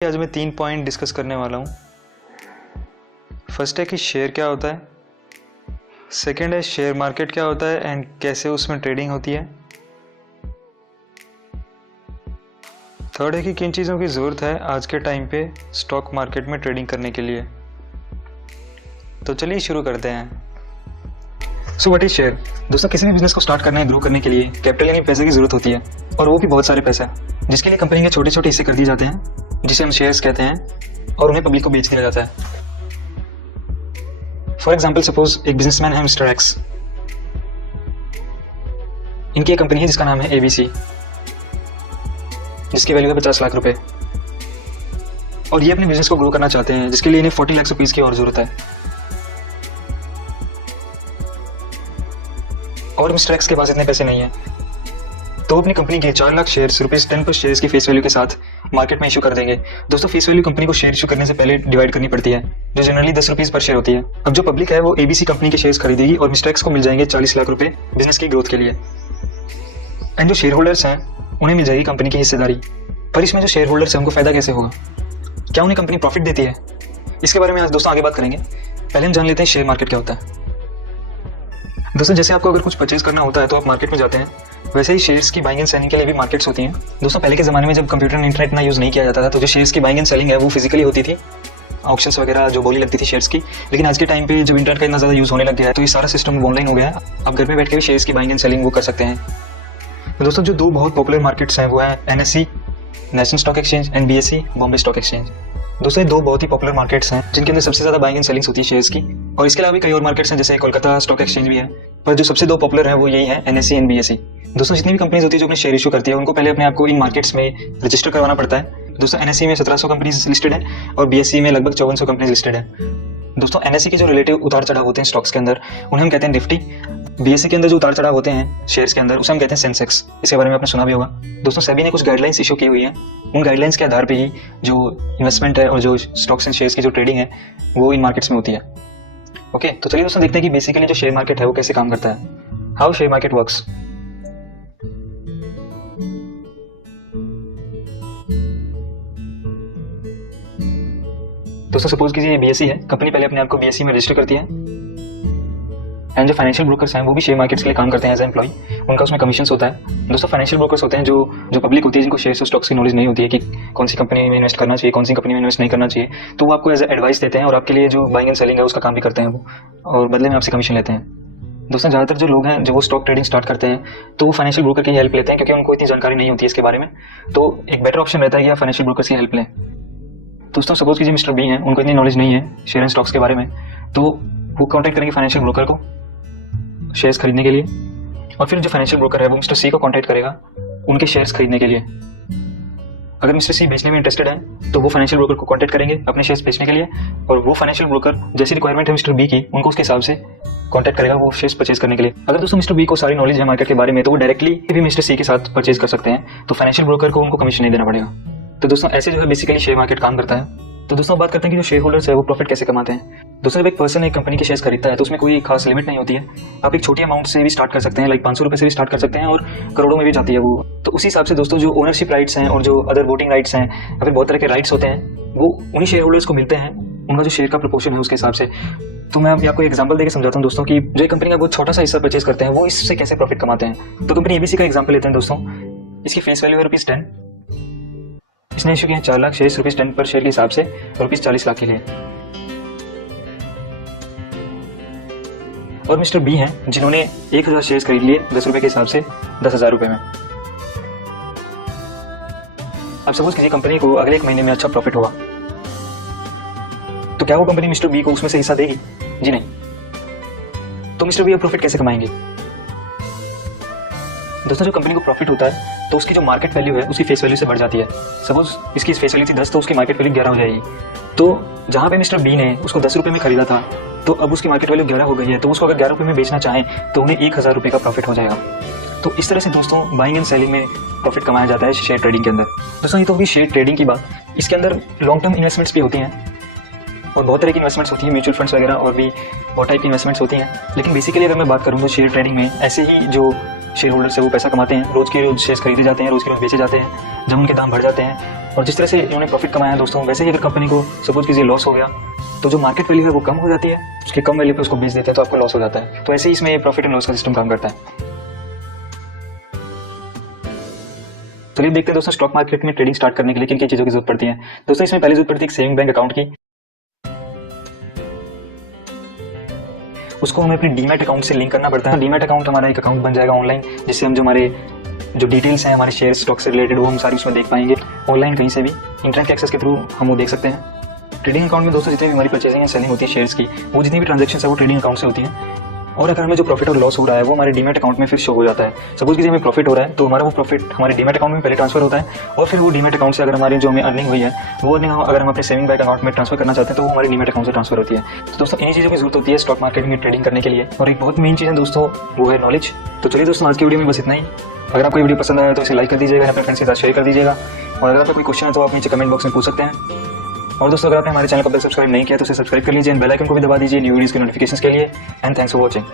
आज मैं 3 point discuss करने वाला हूँ। फर्स्ट है कि शेयर क्या होता है, सेकंड है शेयर मार्केट क्या होता है एंड कैसे उसमें ट्रेडिंग होती है, थर्ड है कि किन चीज़ों की ज़रूरत है आज के टाइम पे स्टॉक मार्केट में ट्रेडिंग करने के लिए। तो चलिए शुरू करते हैं। So what is share. दोस्तों, किसी भी बिजनेस को स्टार्ट करना है, ग्रो करने के लिए कैपिटल यानी पैसे की जरूरत होती है, और वो भी बहुत सारे पैसा, जिसके लिए कंपनी के छोटे छोटे हिस्से कर दिए जाते हैं जिसे हम शेयर्स कहते हैं, और उन्हें पब्लिक को बेच दिया जाता है। फॉर एग्जाम्पल, सपोज एक बिजनेसमैन है मिस्टर एक्स, इनकी एक कंपनी है जिसका नाम है एबीसी, जिसकी वैल्यू है 50 लाख रुपए, और ये अपने बिजनेस को ग्रो करना चाहते हैं, जिसके लिए इन्हें 40 लाख रुपीज की और जरूरत है। और मिस्टर एक्स के पास इतने पैसे नहीं है, तो अपनी कंपनी के 4 लाख शेयर्स ₹10 पर शेयर्स की फेस वैल्यू के साथ मार्केट में इशू कर देंगे। दोस्तों, फेस वैल्यू कंपनी को शेयर इशू करने से पहले डिवाइड करनी पड़ती है, जो जनरली ₹10 पर शेयर होती है। अब जो पब्लिक है वो एबीसी कंपनी के शेयर्स खरीदेगी और मिस्टर एक्स को मिल जाएंगे 40 लाख रुपए बिजनेस की ग्रोथ के लिए। एंड जो शेयर होल्डर्स हैं उन्हें मिल जाएगी कंपनी की हिस्सेदारी। पर इसमें जो शेयर होल्डर्स हैं उनको फायदा कैसे होगा, क्या उन्हें कंपनी प्रॉफिट देती है, इसके बारे में आज दोस्तों आगे बात करेंगे। पहले हम जान लेते हैं शेयर मार्केट क्या होता है। दोस्तों, जैसे आपको अगर कुछ परचेज करना होता है तो आप मार्केट में जाते हैं, वैसे ही शेयर्स की बाइंग एंड सेलिंग के लिए भी मार्केट्स होती हैं। दोस्तों, पहले के ज़माने में जब कंप्यूटर एंड इंटरनेट इतना यूज़ नहीं किया जाता था, तो जो शेयर्स की बाइंग एंड सेलिंग है वो फिजिकली होती थी, ऑप्शंस वगैरह जो बोली लगती थी शेयर्स की। लेकिन आज के टाइम पे जब इंटरनेट का इतना ज़्यादा यूज़ होने लग गया है, तो ये सारा सिस्टम ऑनलाइन हो गया है। आप घर में बैठ के भी शेयर्स की बाइंग एंड सेलिंग वो कर सकते हैं। तो दोस्तों, जो दो बहुत पॉपुलर मार्केट्स हैं वो है NSE national stock exchange and BSE Bombay stock exchange. दोस्तों, ये दो बहुत ही पॉपुलर मार्केट्स हैं जिनके अंदर सबसे ज़्यादा बाइंग एंड सेलिंग्स होती है शेयर्स की। और इसके अलावा भी कई और मार्केट्स हैं, जैसे कोलकाता स्टॉक एक्सचेंज भी है, पर जो सबसे दो पॉपुलर है वो यही है NSE एंड BSE। दोस्तों, जितनी भी कंपनीज होती है जो अपने शेयर इशू करती है, उनको पहले अपने आप को इन मार्केट्स में रजिस्टर करवाना पड़ता है। दोस्तों, NSE में 1700 कंपनीज लिस्टेड है और BSE में लगभग 5400 कंपनीज लिस्टेड है। दोस्तों, NSE के जो रिलेटिव उतार चढ़ाव होते हैं स्टॉक्स के अंदर, उन्हें हम कहते हैं निफ्टी। BSE के अंदर जो उतार चढ़ाव होते हैं शेयर्स के अंदर, उसे हम कहते हैं सेंसेक्स। इसके बारे में आपने सुना भी होगा। दोस्तों, सेबी ने कुछ गाइडलाइंस इशू की हुई है, उन गाइडलाइंस के आधार पे ही जो इन्वेस्टमेंट है और जो स्टॉक्स एंड शेयर्स की जो ट्रेडिंग है वो इन मार्केट्स में होती है। ओके, तो चलिए दोस्तों देखते हैं कि बेसिकली जो शेयर मार्केट है वो कैसे काम करता है, हाउ शेयर मार्केट वर्क्स। दोस्तों, सपोज कीजिए ये BSE है, कंपनी पहले अपने आप को BSE में रजिस्टर करती है, एंड जो फाइनेंशियल ब्रोकर्स हैं वो भी शेयर मार्केट्स के लिए काम करते हैं एज एम्प्लॉय, उनका उसमें कमीशंस होता है। दोस्तों, फाइनेंशियल ब्रोकर्स होते हैं जो पब्लिक होती है, जिनको शेयर्स और स्टॉक्स की नॉलेज नहीं होती है कि कौन सी कंपनी में इन्वेस्ट करना चाहिए, कौन सी कंपनी में इन्वेस्ट नहीं करना चाहिए, तो वो आपको एज एडवाइस देते हैं और आपके लिए जो बाइंग एंड सेलिंग है उसका काम भी करते हैं वो, और बदले में आपसे कमीशन लेते हैं। दोस्तों, ज़्यादातर जो लोग हैं जो वो स्टॉक ट्रेडिंग स्टार्ट करते हैं तो वो फाइनेंशियल ब्रोकर की हेल्प लेते हैं, क्योंकि उनको इतनी जानकारी नहीं होती है इसके बारे में। तो एक बेटर ऑप्शन रहता है कि आप फाइनेंशियल ब्रोकर्स की हेल्प लें। दोस्तों, सपोज कीजिए मिस्टर बी हैं, उनको इतनी नॉलेज नहीं है शेयर एंड स्टॉक्स के बारे में, तो वो कॉन्टैक्ट करेंगे फाइनेंशियल ब्रोकर को शेयर्स खरीदने के लिए, और फिर जो फाइनेंशियल ब्रोकर है वो मिस्टर सी को कॉन्टैक्ट करेगा उनके शेयर्स खरीदने के लिए। अगर मिस्टर सी बेचने में इंटरेस्टेड है तो वो फाइनेंशियल ब्रोकर को कॉन्टैक्ट करेंगे अपने शेयर्स बेचने के लिए, और वो फाइनेंशियल ब्रोकर जैसी रिक्वायरमेंट है मिस्टर बी की, उनको उसके हिसाब से कॉन्टैक्ट करेगा वो शेयर्स परचेज करने के लिए। अगर दोस्तों मिस्टर बी को सारी नॉलेज है मार्केट के बारे में, तो वो डायरेक्टली भी मिस्टर सी के साथ परचेज कर सकते हैं, तो फाइनेंशियल ब्रोकर को उनको कमीशन नहीं देना पड़ेगा। तो दोस्तों, ऐसे जो है बेसिकली शेयर मार्केट काम करता है। तो दोस्तों, बात करते हैं कि जो शेयर होल्डर्स है वो प्रॉफिट कैसे कमाते हैं। दोस्तों, जब एक पर्सन एक कंपनी के शेयर्स खरीदता है तो उसमें कोई खास लिमिट नहीं होती है। आप एक छोटी अमाउंट से भी स्टार्ट कर सकते हैं, लाइक 500 रुपये से भी स्टार्ट कर सकते हैं, और करोड़ों में भी जाती है वो। तो उसी हिसाब से दोस्तों, जो ओनरशिप राइट्स हैं और जो अदर वोटिंग राइट्स हैं या फिर बहुत तरह के राइट्स होते हैं, वो उन्हीं शेयर होल्डर्स को मिलते हैं, उनका जो शेयर का प्रपोर्शन है उसके हिसाब से। तो मैं आपको एग्जांपल देकर समझाता हूँ दोस्तों कि जो कंपनी का बहुत छोटा सा हिस्सा परचेज करते हैं वो इससे कैसे प्रॉफिट कमाते हैं। तो कंपनी एबीसी का एग्जांपल लेते हैं दोस्तों। इसकी फेस वैल्यू है ₹10। इसने इशू किया है 4 लाख शेयर्स ₹10 पर शेयर के हिसाब से, ₹40 लाख के लिए। और मिस्टर बी हैं जिन्होंने 1000 शेयर्स खरीद लिए ₹10 के हिसाब से 10,000 रुपए में। अब सपोज किसी कंपनी को अगले 1 महीने में अच्छा प्रॉफिट हुआ, तो क्या वो कंपनी मिस्टर बी को उसमें से हिस्सा देगी? जी नहीं। तो मिस्टर बी अब प्रॉफिट कैसे कमाएंगे? दोस्तों, जो कंपनी को प्रॉफिट होता है तो उसकी जो मार्केट वैल्यू है उसकी फेस वैल्यू से बढ़ जाती है। सपोज इसकी फेस वैल्यू थी 10, तो उसकी मार्केट वैल्यू 11 हो जाएगी। तो जहाँ पे मिस्टर बी ने उसको 10 रुपये में खरीदा था, तो अब उसकी मार्केट वैल्यू 11 हो गई है, तो उसको अगर 11 रुपये में बेचना चाहें तो उन्हें 1000 रुपये का प्रॉफिट हो जाएगा। तो इस तरह से दोस्तों बाइंग एंड सेलिंग में प्रॉफिट कमाया जाता है शेयर ट्रेडिंग के अंदर। दोस्तों, ये तो होगी शेयर ट्रेडिंग की बात। इसके अंदर लॉन्ग टर्म इन्वेस्टमेंट्स भी होती हैं और बहुत तरह की इन्वेस्टमेंट्स होती हैं, म्यूचुअल फंड्स वगैरह और भी बहुत टाइप की इन्वेस्टमेंट्स होती हैं। लेकिन बेसिकली अगर मैं बात करूँ तो शेयर ट्रेडिंग में ऐसे ही जो शेयर होल्डर से वो पैसा कमाते हैं, रोज़ के रोज़ शेयर्स खरीदे जाते हैं, रोज़ के रोज़ बेचे जाते हैं, जब उनके दाम बढ़ जाते हैं। और जिस तरह से इन्होंने प्रॉफिट कमाया है दोस्तों, वैसे ही अगर कंपनी को सपोज कीजिए लॉस हो गया तो जो मार्केट वैल्यू है वो कम हो जाती है, उसके कम वैल्यू पे उसको बेच देते हैं तो आपको लॉस हो जाता है। तो ऐसे ही इसमें प्रॉफिट एंड लॉस का सिस्टम काम करता है। चलिए देखते हैं दोस्तों स्टॉक मार्केट में ट्रेडिंग स्टार्ट करने के लिए किन किन चीज़ों की जरूरत पड़ती है। दोस्तों इसमें पहले जरूरत पड़ती है एक सेविंग बैंक अकाउंट की। उसको हमें अपने डीमैट अकाउंट से लिंक करना पड़ता है। डीमैट अकाउंट हमारा एक अकाउंट बन जाएगा ऑनलाइन, जिससे हम जो हमारे जो डिटेल्स हैं हमारे शेयर स्टॉक से रिलेटेड वो हम सारी उसमें देख पाएंगे ऑनलाइन, कहीं से भी इंटरनेट एक्सेस के थ्रू हम वो देख सकते हैं। ट्रेडिंग अकाउंट में दोस्तों जितनी भी हमारी परचेजिंग एंड सेलिंग होती है शेयर्स की, वो जितनी भी ट्रांजेक्शन है वो ट्रेडिंग अकाउंट से होती है। और अगर हमें जो प्रॉफिट और लॉस हो रहा है वो हमारे डीमैट अकाउंट में फिर शो हो जाता है। सपोज कीजिए हमें प्रॉफिट हो रहा है तो हमारा वो प्रॉफिट हमारे डीमैट अकाउंट में पहले ट्रांसफर होता है, और फिर वो डीमैट अकाउंट से अगर हमारी जो हमें अर्निंग हुई है वो अर्निंग अगर हम अपने सेविंग बैंक अकाउंट में ट्रांसफर करना चाहते हैं तो वो हमारे डीमैट अकाउंट से ट्रांसफर होती है। तो दोस्तों इन्हीं चीज़ों की जरूरत होती है स्टॉक मार्केट में ट्रेडिंग करने के लिए। और एक बहुत मेन चीज़ है दोस्तों वो है नॉलेज। तो चलिए दोस्तों आज की वीडियो में बस इतना ही। अगर आपको वीडियो पसंद आया तो इसे लाइक कर दीजिएगा, अपने फ्रेंड्स के साथ शेयर कर दीजिएगा, और अगर आपका कोई क्वेश्चन है तो आप नीचे कमेंट बॉक्स में पूछ सकते हैं। और दोस्तों अगर आपने हमारे चैनल को सब्सक्राइब नहीं किया तो उसे सब्सक्राइब कर लीजिए, बेल आइकन को भी दबा दीजिए न्यू वीडियोस के नोटिफिकेशंस के लिए। And thanks for watching.